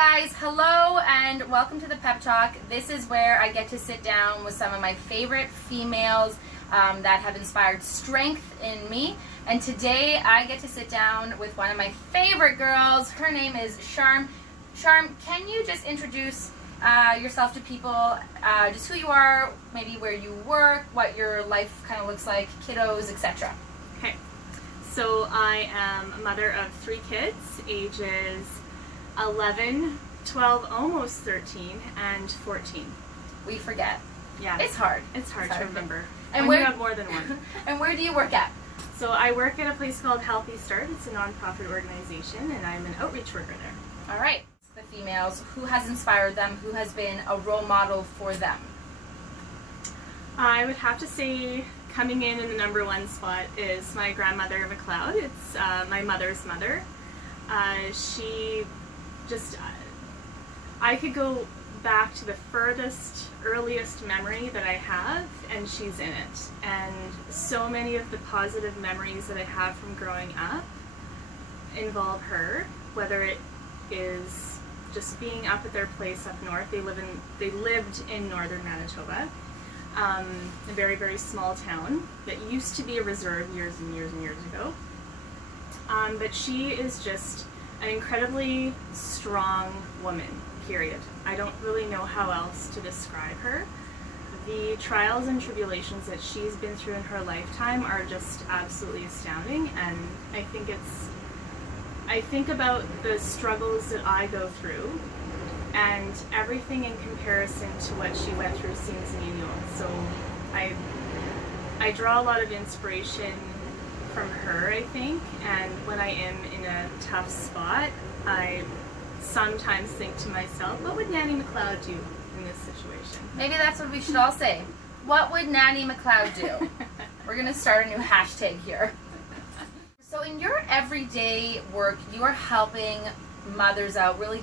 guys, hello and welcome to the Pep Talk. This is where I get to sit down with some of my favorite females that have inspired strength in me. And today I get to sit down with one of my favorite girls. Her name is Charm. Charm, can you just introduce yourself to people, just who you are, maybe where you work, what your life kind of looks like, kiddos, etc. Okay, so I am a mother of 3 kids, ages 11, 12, almost 13, and 14. We forget. Yeah. It's hard. It's hard to remember. And when you have more than one. And where do you work at? So I work at a place called Healthy Start. It's a nonprofit organization, and I'm an outreach worker there. All right. The females, who has inspired them, who has been a role model for them? I would have to say coming in the number 1 spot is my grandmother McLeod. It's my mother's mother. She just, I could go back to the furthest, earliest memory that I have, and she's in it. And so many of the positive memories that I have from growing up involve her, whether it is just being up at their place up north. They lived in northern Manitoba, a very, very small town that used to be a reserve years and years and years ago. But she is just an incredibly strong woman, period. I don't really know how else to describe her. The trials and tribulations that she's been through in her lifetime are just absolutely astounding, and I think about the struggles that I go through, and everything in comparison to what she went through seems menial. So I draw a lot of inspiration from her, I think, and when I am in a tough spot, I sometimes think to myself, what would Nanny McLeod do in this situation? Maybe that's what we should all say. What would Nanny McLeod do? We're going to start a new hashtag here. So in your everyday work, you are helping mothers out, really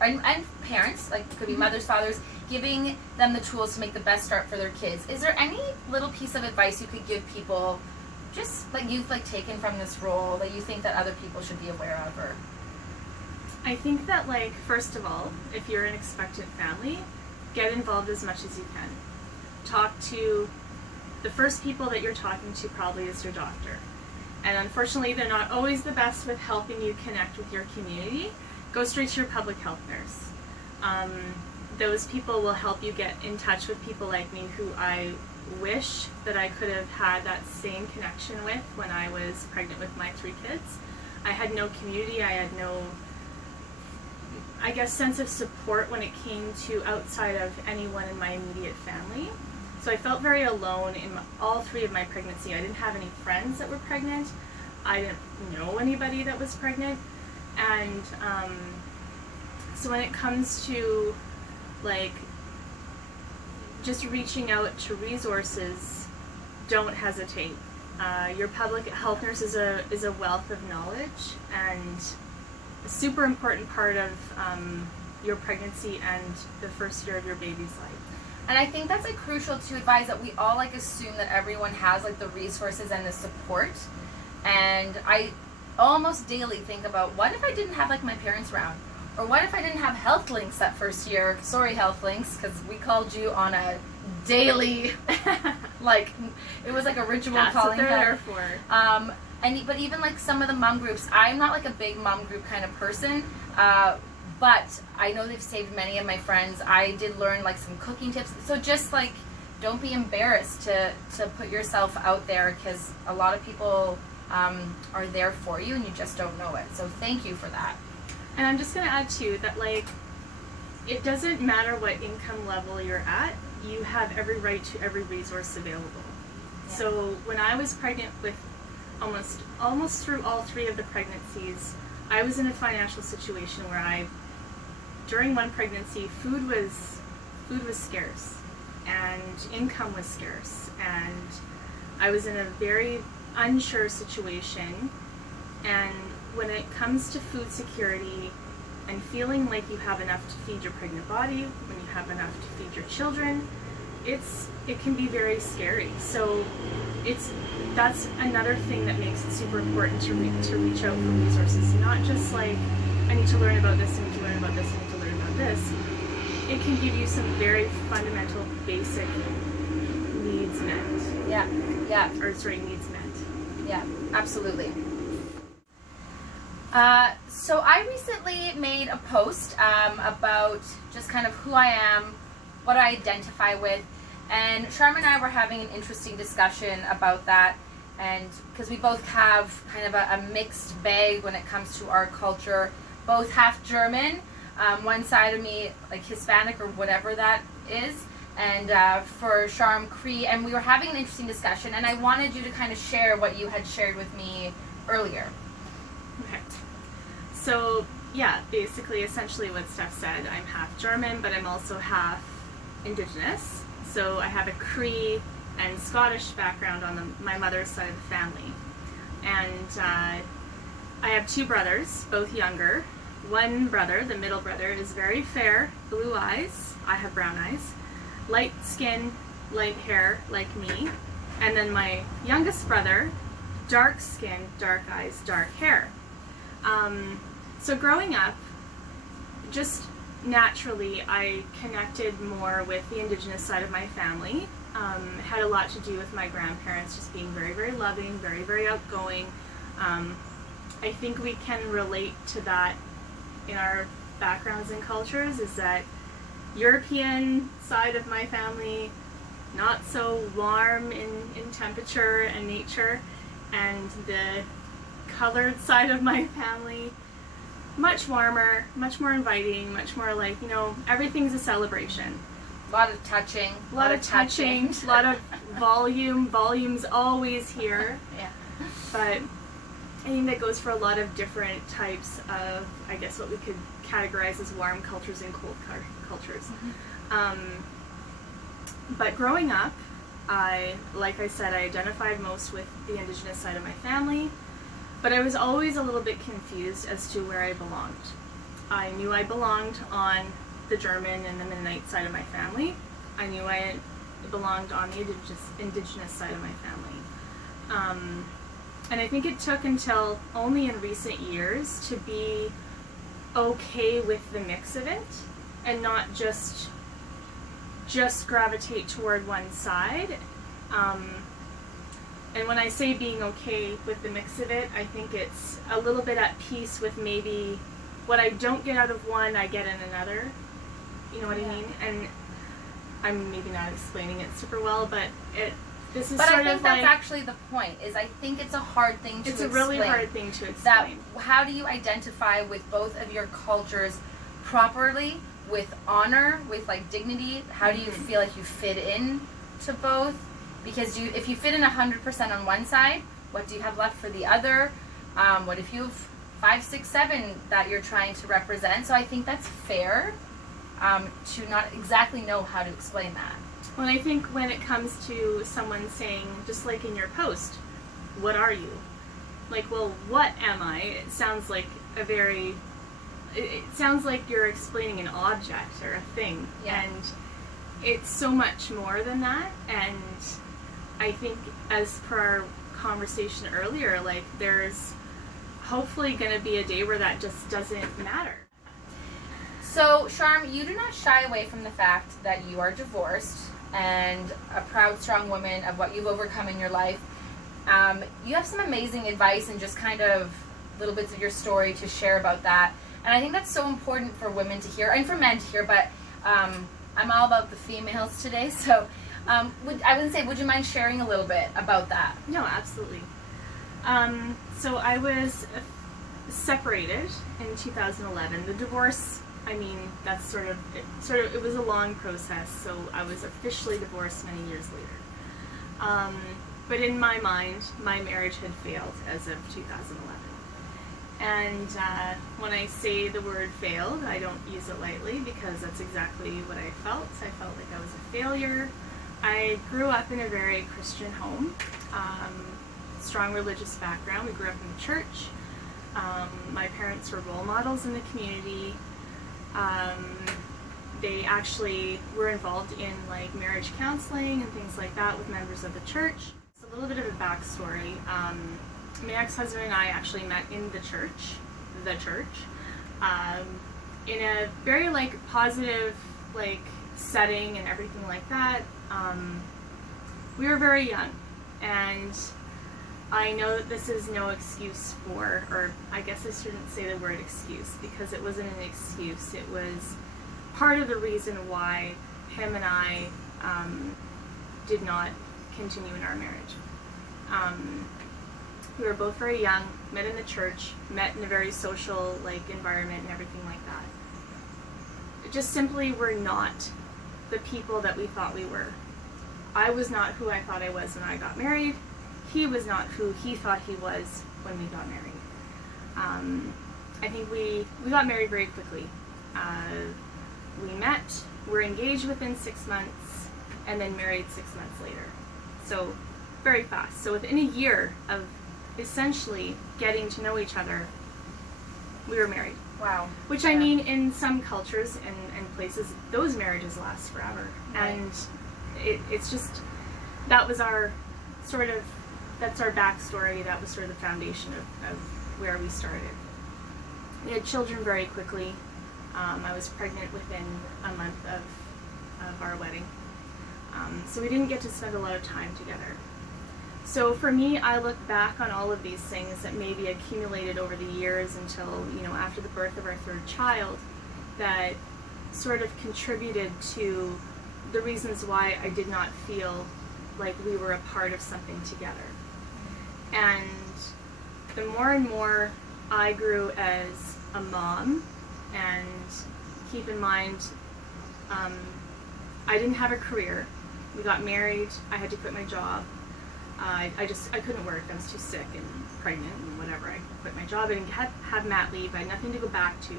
and parents, like it could be mothers, fathers, giving them the tools to make the best start for their kids. Is there any little piece of advice you could give people, just like you've taken from this role, that you think that other people should be aware of? Or I think that, first of all, if you're an expectant family, get involved as much as you can. Talk to the first people that you're talking to probably is your doctor. And unfortunately, they're not always the best with helping you connect with your community. Go straight to your public health nurse. Those people will help you get in touch with people like me who I wish that I could have had that same connection with when I was pregnant with my 3 kids. I had no community, I had no, sense of support when it came to outside of anyone in my immediate family. So I felt very alone in all 3 of my pregnancy. I didn't have any friends that were pregnant. I didn't know anybody that was pregnant. And so when it comes to just reaching out to resources, don't hesitate. Your public health nurse is a wealth of knowledge and a super important part of your pregnancy and the first year of your baby's life. And I think that's crucial to advise, that we all assume that everyone has the resources and the support. And I almost daily think about, what if I didn't have my parents around? Or what if I didn't have Health Links that first year? Sorry, Health Links, because we called you on a daily, it was a ritual That's calling. What they're there for. But even some of the mom groups, I'm not a big mom group kind of person. But I know they've saved many of my friends. I did learn some cooking tips. So just don't be embarrassed to put yourself out there, because a lot of people are there for you and you just don't know it. So thank you for that. And I'm just going to add too that it doesn't matter what income level you're at, you have every right to every resource available. Yeah. So when I was pregnant with almost through all 3 of the pregnancies, I was in a financial situation where during one pregnancy, food was scarce and income was scarce, and I was in a very unsure situation. And when it comes to food security and feeling like you have enough to feed your pregnant body, when you have enough to feed your children, it can be very scary. So that's another thing that makes it super important to reach out for resources. Not just I need to learn about this, I need to learn about this, I need to it can give you some very fundamental, basic needs met. Yeah, yeah. Or sorry, needs met. Yeah, absolutely. So I recently made a post about just kind of who I am, what I identify with, and Charmayne and I were having an interesting discussion about that, and because we both have kind of a mixed bag when it comes to our culture, both half German, one side of me like Hispanic or whatever that is, and for Charm Cree, and we were having an interesting discussion, and I wanted you to kind of share what you had shared with me earlier. Okay. So, yeah, basically, essentially what Steph said, I'm half German, but I'm also half indigenous. So I have a Cree and Scottish background on my mother's side of the family. And I have two brothers, both younger. One brother, the middle brother, is very fair, blue eyes. I have brown eyes. Light skin, light hair, like me. And then my youngest brother, dark skin, dark eyes, dark hair. So growing up, just naturally, I connected more with the indigenous side of my family. It had a lot to do with my grandparents just being very, very loving, very, very outgoing. I think we can relate to that in our backgrounds and cultures, is that European side of my family, not so warm in temperature and nature, and the colored side of my family, much warmer, much more inviting, much more like, you know, everything's a celebration. A lot of touching. A lot of touching, a lot of volume. Volume's always here. Yeah. But I think that goes for a lot of different types of, I guess, what we could categorize as warm cultures and cold cultures. But growing up, like I said, I identified most with the indigenous side of my family. But I was always a little bit confused as to where I belonged. I knew I belonged on the German and the Mennonite side of my family. I knew I belonged on the indigenous side of my family. And I think it took until only in recent years to be okay with the mix of it and not just gravitate toward one side. And when I say being okay with the mix of it, I think it's a little bit at peace with maybe what I don't get out of one, I get in another. You know what I mean? And I'm maybe not explaining it super well, but this is but sort I think of that's like, actually the point, is I think it's a hard thing to explain. It's a really hard thing to explain. That how do you identify with both of your cultures properly, with honor, with like dignity? How do you feel like you fit in to both? Because if you fit in 100% on one side, what do you have left for the other? What if you have 5, 6, 7 that you're trying to represent? So I think that's fair to not exactly know how to explain that. Well, I think when it comes to someone saying, just like in your post, what are you? Like, well, what am I? It sounds like it sounds like you're explaining an object or a thing. Yeah. And it's so much more than that. And I think, as per our conversation earlier, like, there's hopefully going to be a day where that just doesn't matter. So, Charm, you do not shy away from the fact that you are divorced and a proud, strong woman of what you've overcome in your life. You have some amazing advice and just kind of little bits of your story to share about that. And I think that's so important for women to hear, and for men to hear, but I'm all about the females today, so I would say, would you mind sharing a little bit about that? No, absolutely. So I was separated in 2011. The divorce, I mean, that's it was a long process, so I was officially divorced many years later. But in my mind, my marriage had failed as of 2011. And when I say the word failed, I don't use it lightly, because that's exactly what I felt. I felt like I was a failure. I grew up in a very Christian home, strong religious background. We grew up in the church. My parents were role models in the community. They actually were involved in like marriage counseling and things like that with members of the church. It's a little bit of a backstory. My ex-husband and I actually met in the church, in a very like positive like setting and everything like that, we were very young, and I know that this is no excuse for, or I guess I shouldn't say the word excuse, because it wasn't an excuse. It was part of the reason why him and I did not continue in our marriage. We were both very young, met in the church, met in a very social environment and everything like that. Just simply were not the people that we thought we were. I was not who I thought I was when I got married. He was not who he thought he was when we got married. I think we got married very quickly. We met, were engaged within 6 months, and then married 6 months later. So very fast. So within a year of essentially getting to know each other, we were married. Wow. Which, I mean, in some cultures and places, those marriages last forever. Right. And it's just, that was our sort of, that's our backstory. That was sort of the foundation of where we started. We had children very quickly. I was pregnant within a month of our wedding. So we didn't get to spend a lot of time together. So for me, I look back on all of these things that maybe accumulated over the years until, after the birth of our third child, that sort of contributed to the reasons why I did not feel like we were a part of something together. And the more and more I grew as a mom, and keep in mind, I didn't have a career. We got married, I had to quit my job. I couldn't work. I was too sick and pregnant and whatever. I quit my job. I didn't have mat leave. I had nothing to go back to.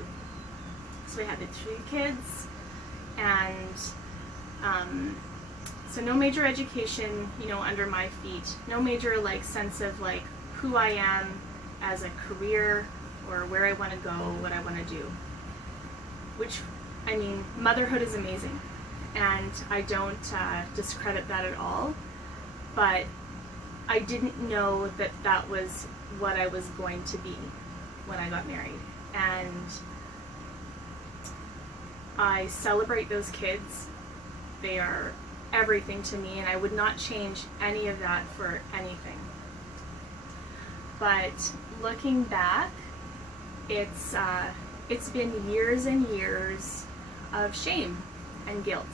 So I had the 3 kids, and so no major education, under my feet. No major sense of who I am as a career, or where I want to go, what I want to do. Which, I mean, motherhood is amazing, and I don't discredit that at all. But I didn't know that that was what I was going to be when I got married. And I celebrate those kids. They are everything to me, and I would not change any of that for anything. But looking back, it's been years and years of shame and guilt.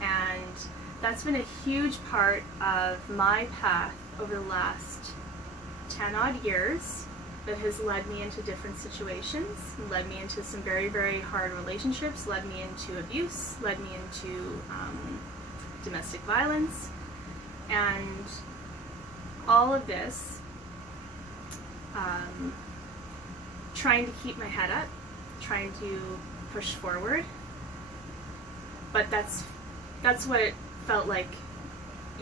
And that's been a huge part of my path over the last 10 odd years that has led me into different situations, led me into some very, very hard relationships, led me into abuse, led me into domestic violence, and all of this, trying to keep my head up, trying to push forward, but that's what it felt like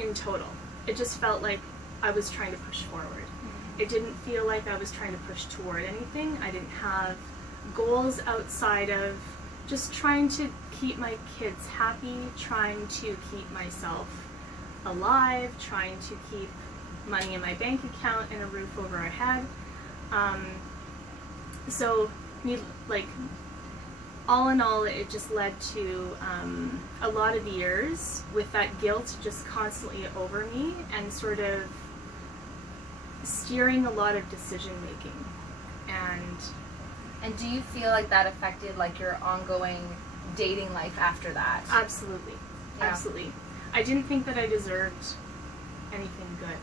in total. It just felt like I was trying to push forward. It didn't feel like I was trying to push toward anything. I didn't have goals outside of just trying to keep my kids happy, trying to keep myself alive, trying to keep money in my bank account and a roof over our head. So, all in all, it just led to a lot of years with that guilt just constantly over me and sort of steering a lot of decision making. And do you feel like that affected your ongoing dating life after that? Absolutely. Yeah. Absolutely. I didn't think that I deserved anything good.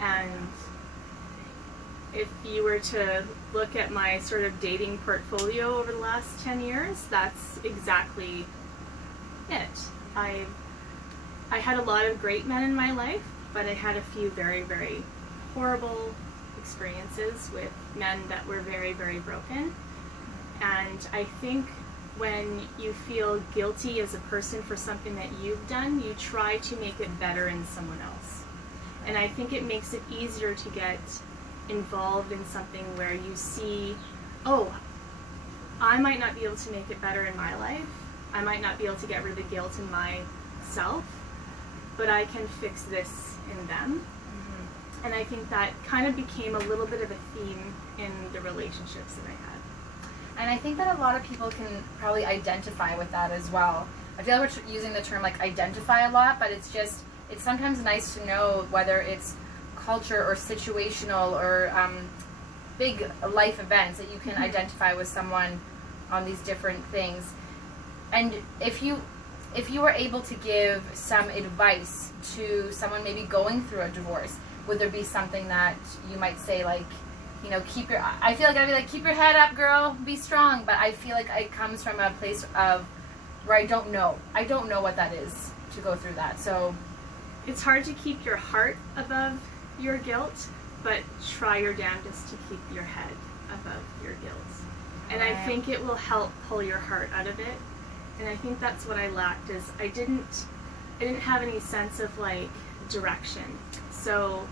And if you were to look at my sort of dating portfolio over the last 10 years, that's exactly it. I had a lot of great men in my life, but I had a few very, very horrible experiences with men that were very, very broken. And I think when you feel guilty as a person for something that you've done, you try to make it better in someone else. And I think it makes it easier to get involved in something where you see, oh, I might not be able to make it better in my life. I might not be able to get rid of the guilt in myself, but I can fix this in them. Mm-hmm. And I think that kind of became a little bit of a theme in the relationships that I had. And I think that a lot of people can probably identify with that as well. I feel like we're using the term like identify a lot, but it's sometimes nice to know whether it's culture or situational or big life events that you can identify with someone on these different things. And if you were able to give some advice to someone maybe going through a divorce, would there be something that you might say, like, you know, I feel like I'd be like, keep your head up, girl, be strong, but I feel like it comes from a place of where I don't know what that is to go through that. So it's hard to keep your heart above your guilt, but try your damnedest to keep your head above your guilt. And I think it will help pull your heart out of it. And I think that's what I lacked, is I didn't have any sense of like direction. So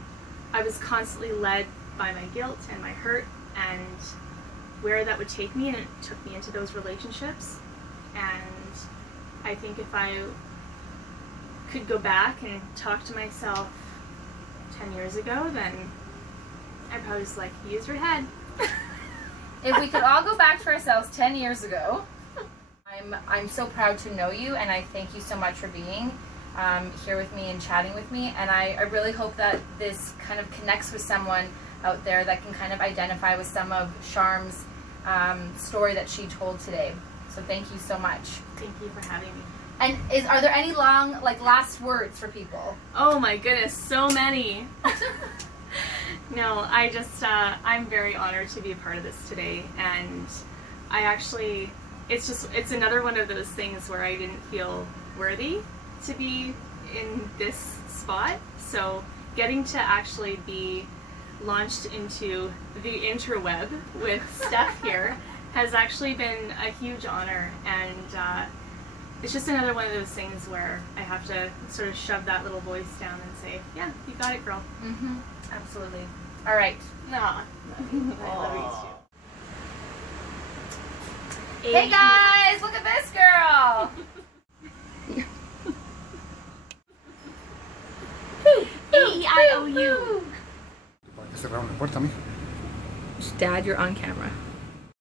I was constantly led by my guilt and my hurt and where that would take me, and it took me into those relationships. And I think if I could go back and talk to myself 10 years ago, then I'd probably just like, use your head. If we could all go back to ourselves 10 years ago, I'm so proud to know you, and I thank you so much for being here with me and chatting with me. And I really hope that this kind of connects with someone out there that can kind of identify with some of Charm's story that she told today. So thank you so much. Thank you for having me. And are there any long, like, last words for people? Oh my goodness, so many. No, I'm very honored to be a part of this today, and it's another one of those things where I didn't feel worthy to be in this spot. So getting to actually be launched into the interweb with Steph here has actually been a huge honor, and it's just another one of those things where I have to sort of shove that little voice down and say, yeah, you got it, girl. Mm-hmm. Absolutely. All right. Nah. I love you too. Hey guys, look at this girl. A-E-I-O-U. Cerraron la puerta, mija. Dad, you're on camera.